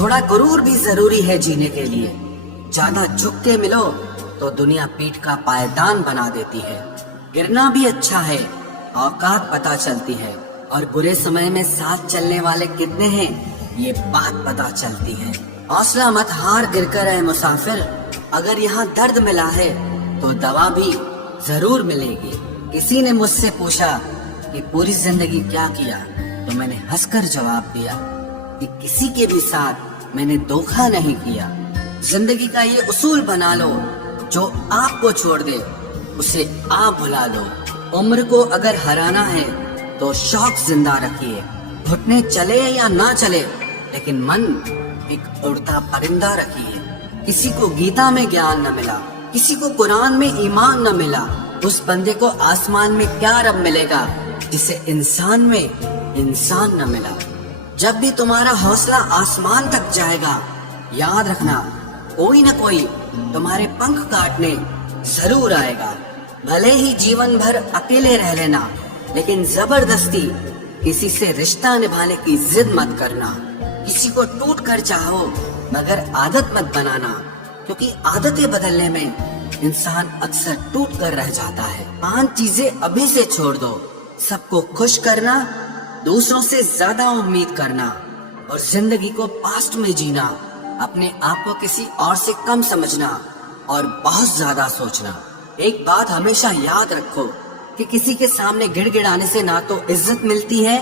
थोड़ा गुरूर भी जरूरी है जीने के लिए। ज्यादा झुक के मिलो तो दुनिया पीठ का पायदान बना देती है। गिरना भी अच्छा है, औकात पता चलती है, और बुरे समय में साथ चलने वाले कितने हैं ये बात पता चलती है। हौसला मत हार गिरकर है मुसाफिर, अगर यहाँ दर्द मिला है तो दवा भी जरूर मिलेगी। किसी ने मुझसे पूछा कि पूरी जिंदगी क्या किया, तो मैंने हंसकर जवाब दिया कि किसी के भी साथ मैंने धोखा नहीं किया। जिंदगी का ये उसूल बना लो, जो आपको छोड़ दे उसे आप भुला लो। उम्र को अगर हराना है तो शौक जिंदा रखिए। घुटने चले या ना चले, लेकिन मन एक उड़ता परिंदा रखिए। किसी को गीता में ज्ञान न मिला, किसी को कुरान में ईमान न मिला, उस बंदे को आसमान में क्या रब मिलेगा जिसे इंसान में इंसान न मिला। जब भी तुम्हारा हौसला आसमान तक जाएगा, याद रखना कोई न कोई तुम्हारे पंख काटने जरूर आएगा। भले ही जीवन भर अकेले रह लेना, लेकिन जबरदस्ती किसी से रिश्ता निभाने की जिद मत करना। किसी को टूट कर चाहो, मगर आदत मत बनाना, क्योंकि आदतें बदलने में इंसान अक्सर टूट कर रह जाता है। 5 चीजें अभी से छोड़ दो। सबको खुश करना, दूसरों से ज्यादा उम्मीद करना, और जिंदगी को पास्ट में जीना। अपने आप को किसी और से कम समझना और बहुत ज्यादा सोचना। एक बात हमेशा याद रखो कि किसी के सामने गिड़गिड़ाने से ना तो इज्जत मिलती है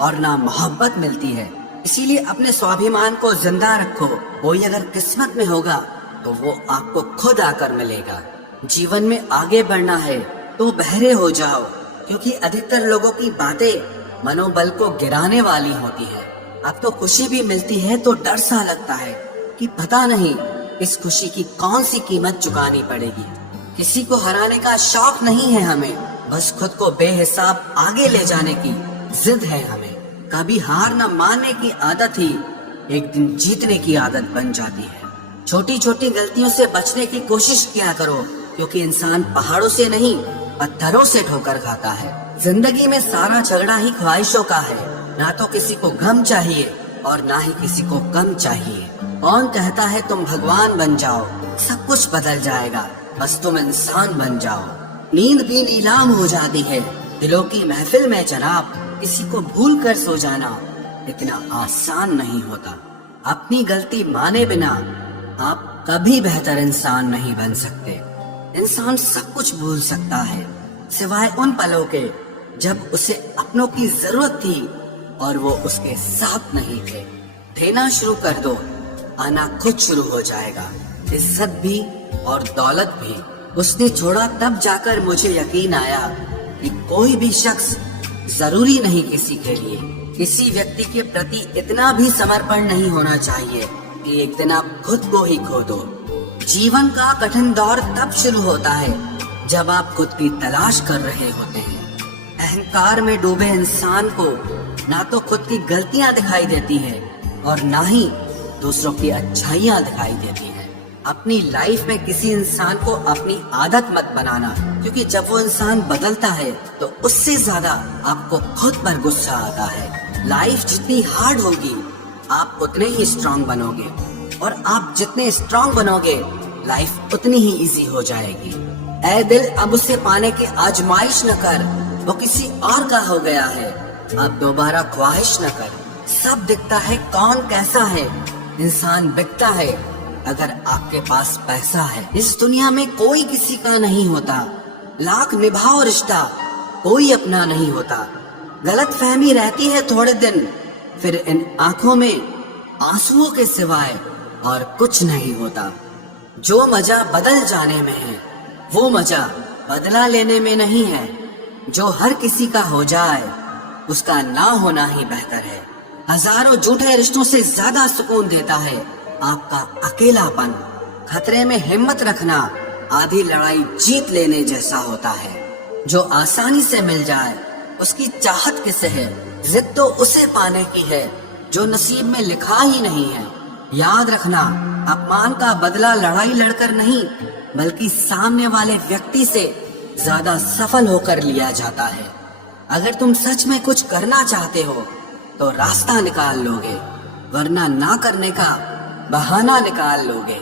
और ना मोहब्बत मिलती है। इसीलिए अपने स्वाभिमान को जिंदा रखो। कोई अगर किस्मत में होगा तो वो आपको खुद आकर मिलेगा। जीवन में आगे बढ़ना है तो बहरे हो जाओ, क्योंकि अधिकतर लोगों की बातें मनोबल को गिराने वाली होती है। अब तो खुशी भी मिलती है तो डर सा लगता है कि पता नहीं इस खुशी की कौन सी कीमत चुकानी पड़ेगी। किसी को हराने का शौक नहीं है हमें, बस खुद को बेहिसाब आगे ले जाने की जिद है हमें। कभी हार न मानने की आदत ही एक दिन जीतने की आदत बन जाती है। छोटी छोटी गलतियों से बचने की कोशिश किया करो, क्योंकि इंसान पहाड़ों से नहीं पत्थरों से ठोकर खाता है। जिंदगी में सारा झगड़ा ही ख्वाहिशों का है। ना तो किसी को गम चाहिए और ना ही किसी को कम चाहिए। कौन कहता है तुम भगवान बन जाओ, सब कुछ बदल जाएगा, बस तुम इंसान बन जाओ। नींद भी नीलाम हो जाती है दिलों की महफिल में जनाब। किसी को भूल कर सो जाना इतना आसान नहीं होता। अपनी गलती माने बिना आप कभी बेहतर इंसान नहीं बन सकते। इंसान सब कुछ भूल सकता है, सिवाय उन पलों के जब उसे अपनों की जरूरत थी और वो उसके साथ नहीं थे। देना शुरू कर दो, आना खुद शुरू हो जाएगा। इज्जत भी और दौलत भी उसने छोड़ा, तब जाकर मुझे यकीन आया कि कोई भी शख्स जरूरी नहीं किसी के लिए। किसी व्यक्ति के प्रति इतना भी समर्पण नहीं होना चाहिए कि एक दिन आप खुद को ही खो दो। जीवन का कठिन दौर तब शुरू होता है जब आप खुद की तलाश कर रहे होते हैं। अहंकार में डूबे इंसान को ना तो खुद की गलतियां दिखाई देती है और ना ही दूसरों की अच्छाइयां दिखाई देती है। अपनी लाइफ में किसी इंसान को अपनी आदत मत बनाना, क्योंकि जब वो इंसान बदलता है तो उससे ज्यादा आपको खुद पर गुस्सा आता है। लाइफ जितनी हार्ड होगी आप उतने ही स्ट्रांग बनोगे, और आप जितने स्ट्रांग बनोगे लाइफ उतनी ही इजी हो जाएगी। ऐ दिल अब उसे पाने की आजमाइश न कर, वो किसी और का हो गया है, अब दोबारा ख्वाहिश न कर। सब दिखता है कौन कैसा है, इंसान बिकता है अगर आपके पास पैसा है। इस दुनिया में कोई किसी का नहीं होता, लाख निभाओ रिश्ता कोई अपना नहीं होता। गलत फहमी रहती है थोड़े दिन, फिर इन आंखों में आंसुओं के सिवाय और कुछ नहीं होता। जो मजा बदल जाने में है वो मजा बदला लेने में नहीं है। जो हर किसी का हो जाए उसका ना होना ही बेहतर है। हजारों झूठे रिश्तों से ज्यादा सुकून देता है आपका अकेलापन। खतरे में हिम्मत रखना आधी लड़ाई जीत लेने जैसा होता है। जो आसानी से मिल जाए उसकी चाहत किसे है, जिद तो उसे पाने की है जो नसीब में लिखा ही नहीं है। याद रखना, अपमान का बदला लड़ाई लड़कर नहीं बल्कि सामने वाले व्यक्ति से ज्यादा सफल होकर लिया जाता है। अगर तुम सच में कुछ करना चाहते हो तो रास्ता निकाल लोगे, वरना ना करने का बहाना निकाल लोगे।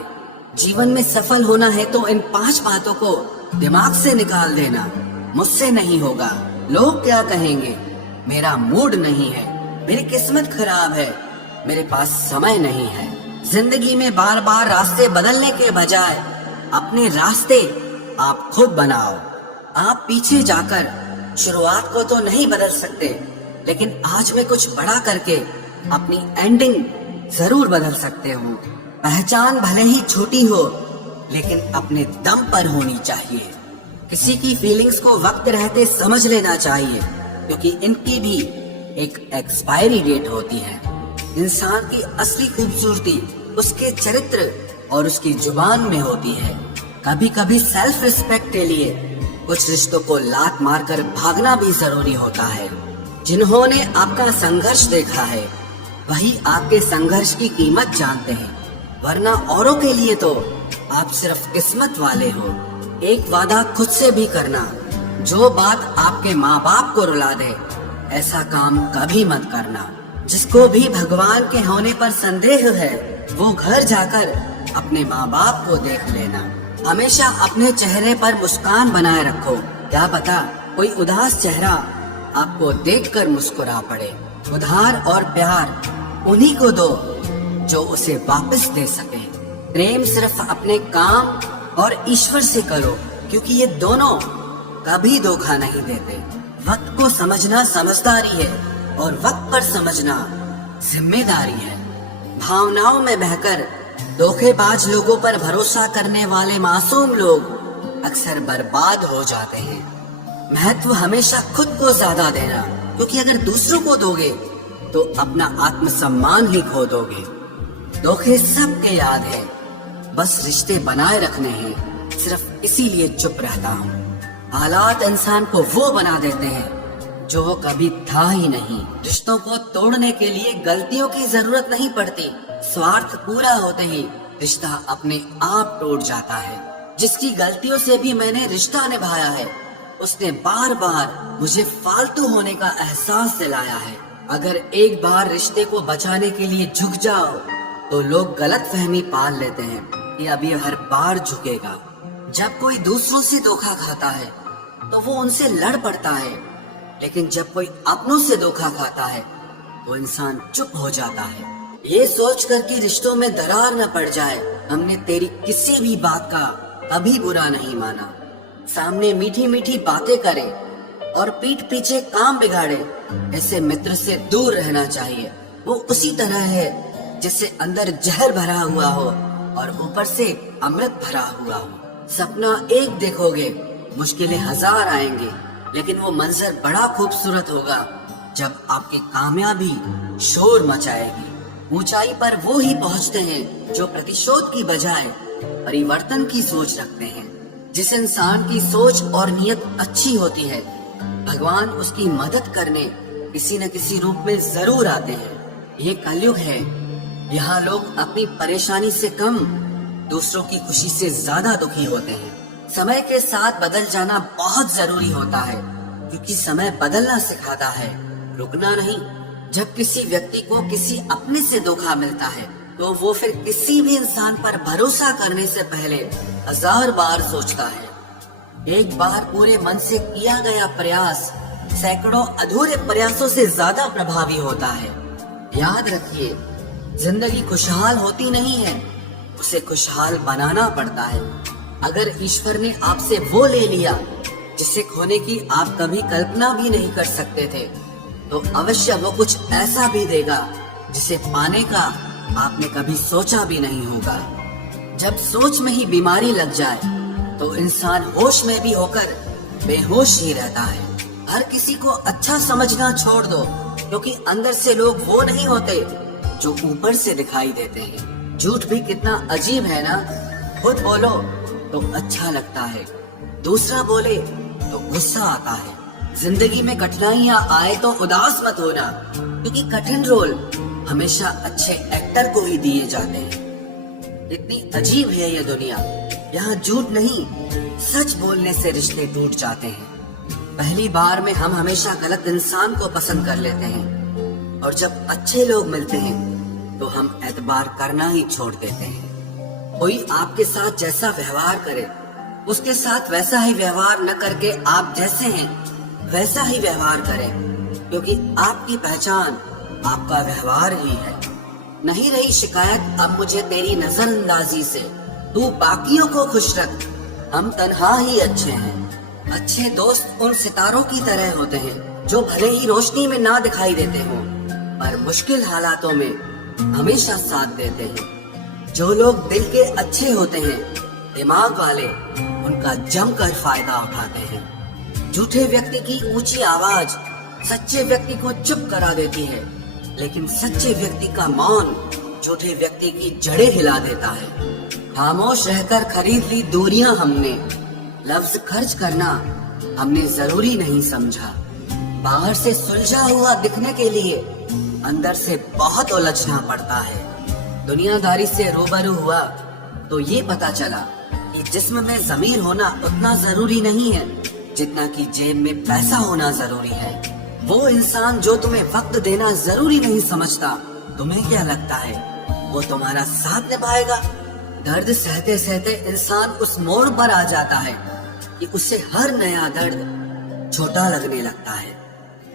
जीवन में सफल होना है तो इन 5 बातों को दिमाग से निकाल देना। मुझसे नहीं होगा, लोग क्या कहेंगे, मेरा मूड नहीं है, मेरी किस्मत खराब है, मेरे पास समय नहीं है। जिंदगी में बार बार रास्ते बदलने के बजाय अपने रास्ते आप खुद बनाओ। आप पीछे जाकर शुरुआत को तो नहीं बदल सकते, लेकिन आज में कुछ बड़ा करके अपनी एंडिंग जरूर बदल सकते हो। पहचान भले ही छोटी हो, लेकिन अपने दम पर होनी चाहिए। किसी की फीलिंग्स को वक्त रहते समझ लेना चाहिए, क्योंकि इनकी भी एक एक्सपायरी डेट होती है। इंसान की असली खूबसूरती उसके चरित्र और उसकी जुबान में होती है। कभी कभी सेल्फ रिस्पेक्ट के लिए कुछ रिश्तों को लात मारकर भागना भी जरूरी होता है। जिन्होंने आपका संघर्ष देखा है वही आपके संघर्ष की कीमत जानते हैं, वरना औरों के लिए तो आप सिर्फ किस्मत वाले हो। एक वादा खुद से भी करना, जो बात आपके माँ बाप को रुला दे ऐसा काम कभी मत करना। जिसको भी भगवान के होने पर संदेह है वो घर जाकर अपने माँ बाप को देख लेना। हमेशा अपने चेहरे पर मुस्कान बनाए रखो, क्या पता कोई उदास चेहरा आपको देखकर मुस्कुरा पड़े। उधार और प्यार उन्हीं को दो जो उसे वापस दे सके। प्रेम सिर्फ अपने काम और ईश्वर से करो, क्योंकि ये दोनों कभी धोखा नहीं देते। वक्त को समझना समझदारी है और वक्त पर समझना जिम्मेदारी है। भावनाओं में बहकर धोखेबाज लोगों पर भरोसा करने वाले मासूम लोग अक्सर बर्बाद हो जाते हैं। महत्व हमेशा खुद को ज्यादा देना, क्योंकि अगर दूसरों को दोगे तो अपना आत्मसम्मान ही खो दोगे। धोखे सबके याद है, बस रिश्ते बनाए रखने हैं, सिर्फ इसीलिए चुप रहता हूँ। हालात इंसान को वो बना देते हैं जो वो कभी था ही नहीं। रिश्तों को तोड़ने के लिए गलतियों की जरूरत नहीं पड़ती, स्वार्थ पूरा होते ही रिश्ता अपने आप टूट जाता है। जिसकी गलतियों से भी मैंने रिश्ता निभाया है उसने बार बार मुझे फालतू होने का एहसास दिलाया है। अगर एक बार रिश्ते को बचाने के लिए झुक जाओ तो लोग गलत फहमी पाल लेते हैं कि अब ये हर बार झुकेगा। जब कोई दूसरों से धोखा खाता है तो वो उनसे लड़ पड़ता है, लेकिन जब कोई अपनों से धोखा खाता है तो इंसान चुप हो जाता है। ये सोच कर कि रिश्तों में दरार न पड़ जाए, हमने तेरी किसी भी बात का कभी बुरा नहीं माना। सामने मीठी मीठी बातें करे और पीठ पीछे काम बिगाड़े, ऐसे मित्र से दूर रहना चाहिए। वो उसी तरह है जिससे अंदर जहर भरा हुआ हो और ऊपर से अमृत भरा हुआ हो। सपना एक देखोगे, मुश्किलें 1000 आएंगे, लेकिन वो मंजर बड़ा खूबसूरत होगा जब आपकी कामयाबी शोर मचाएगी। ऊंचाई पर वो ही पहुंचते हैं जो प्रतिशोध की बजाय परिवर्तन की सोच रखते हैं। जिस इंसान की सोच और नियत अच्छी होती है, भगवान उसकी मदद करने किसी न किसी रूप में जरूर आते हैं। ये कलयुग है, यहाँ लोग अपनी परेशानी से कम दूसरों की खुशी से ज्यादा दुखी होते हैं। समय के साथ बदल जाना बहुत जरूरी होता है, क्योंकि समय बदलना सिखाता है, रुकना नहीं। जब किसी व्यक्ति को किसी अपने से धोखा मिलता है तो वो फिर किसी भी इंसान पर भरोसा करने से पहले 1000 बार सोचता है। एक बार पूरे मन से किया गया प्रयास सैकड़ों अधूरे प्रयासों से ज्यादा प्रभावी होता है। याद रखिए, जिंदगी खुशहाल होती नहीं है, उसे खुशहाल बनाना पड़ता है। अगर ईश्वर ने आपसे वो ले लिया जिसे खोने की आप कभी कल्पना भी नहीं कर सकते थे, तो अवश्य वो कुछ ऐसा भी देगा जिसे पाने का आपने कभी सोचा भी नहीं होगा। जब सोच में ही बीमारी लग जाए तो इंसान होश में भी होकर बेहोश ही रहता है। हर किसी को अच्छा समझना छोड़ दो, क्योंकि अंदर से लोग वो नहीं होते जो ऊपर से दिखाई देते हैं। झूठ भी कितना अजीब है ना। खुद बोलो तो अच्छा लगता है, दूसरा बोले तो गुस्सा आता है। जिंदगी में कठिनाइयां आए तो उदास मत होना, क्योंकि कठिन रोल हमेशा अच्छे एक्टर को ही दिए जाते हैं। इतनी अजीब है ये दुनिया, यहाँ झूठ नहीं सच बोलने से रिश्ते टूट जाते हैं। पहली बार में हम हमेशा गलत इंसान को पसंद कर लेते हैं, और जब अच्छे लोग मिलते हैं तो हम एतबार करना ही छोड़ देते हैं। कोई आपके साथ जैसा व्यवहार करे, उसके साथ वैसा ही व्यवहार न करके आप जैसे हैं वैसा ही व्यवहार करें, क्योंकि आपकी पहचान आपका व्यवहार ही है। नहीं रही शिकायत अब मुझे तेरी नजरअंदाजी से, तू बाकियों को खुश रख, हम तन्हा ही अच्छे हैं। अच्छे दोस्त उन सितारों की तरह होते हैं जो भले ही रोशनी में ना दिखाई देते हों, पर मुश्किल हालातों में हमेशा साथ देते हैं। जो लोग दिल के अच्छे होते हैं, दिमाग वाले, उनका जमकर फायदा उठाते हैं। झूठे व्यक्ति की ऊंची आवाज सच्चे व्यक्ति को चुप करा देती है, लेकिन सच्चे व्यक्ति का मौन झूठे व्यक्ति की जड़ें हिला देता है। खामोश रहकर खरीद ली दूरियां हमने, लफ्ज खर्च करना हमने जरूरी नहीं समझा। बाहर से सुलझा हुआ दिखने के लिए अंदर से बहुत उलझना पड़ता है। दुनियादारी से रूबरू हुआ तो ये पता चला कि जिस्म में ज़मीर होना उतना जरूरी नहीं है जितना कि जेब में पैसा होना जरूरी है। वो इंसान जो तुम्हें वक्त देना जरूरी नहीं समझता, तुम्हें क्या लगता है वो तुम्हारा साथ निभाएगा? दर्द सहते सहते इंसान उस मोड़ पर आ जाता है कि उसे हर नया दर्द छोटा लगने लगता है।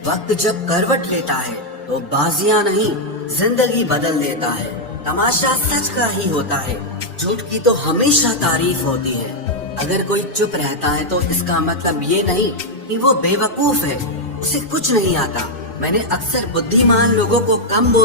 वक्त जब करवट लेता है तो बाजियां नहीं जिंदगी बदल देता है। तमाशा सच का ही होता है, झूठ की तो हमेशा तारीफ होती है। अगर कोई चुप रहता है तो इसका मतलब ये नहीं कि वो बेवकूफ है, उसे कुछ नहीं आता। मैंने अक्सर बुद्धिमान लोगों को कम बोल